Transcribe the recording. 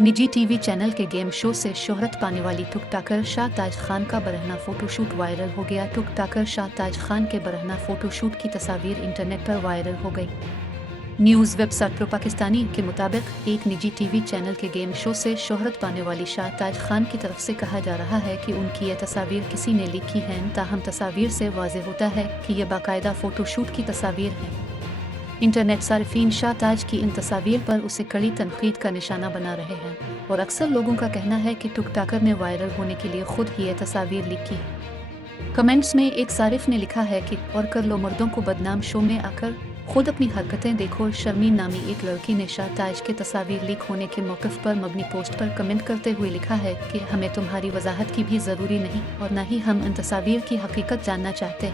निजी TV channel के game show से शोहरत पाने वाली टुक टाकर शाहताज खान का बरहना फोटोशूट वायरल हो गया। टुक टाकर शाहताज खान के बरहना फोटोशूट की तस्वीर इंटरनेट पर वायरल हो गई। न्यूज़ वेबसाइट प्रो पाकिस्तानी के मुताबिक एक निजी टीवी चैनल के गेम शो से शोहरत पाने वाली शाहताज खान की तरफ से कहा जा रहा है कि उनकी यह तस्वीर किसी ने ली की है। ताहम तस्वीर से वाज़ेह होता है कि यह बाकायदा फोटोशूट की तस्वीर है। इंटरनेट सार्फिन शाहताज की इन तस्वीर पर उसे कड़ी तनकीद का निशाना बना रहे हैं और अक्सर लोगों का कहना है कि टुक टाकर ने वायरल होने के लिए खुद ही यह तस्वीर लिखी है। कमेंट्स में एक सारिफ ने लिखा है कि और कर लो मर्दों को बदनाम, शो में आकर खुद अपनी हरकतें देखो। शर्मीन नामी एक लड़की ने शाहताज के तस्वीर लीक होने के मौक़िफ़ पर मबनी पोस्ट पर कमेंट करते हुए लिखा है कि हमें तुम्हारी वजाहत की भी ज़रूरी नहीं और न ही हम इन तस्वीर की हकीकत जानना चाहते।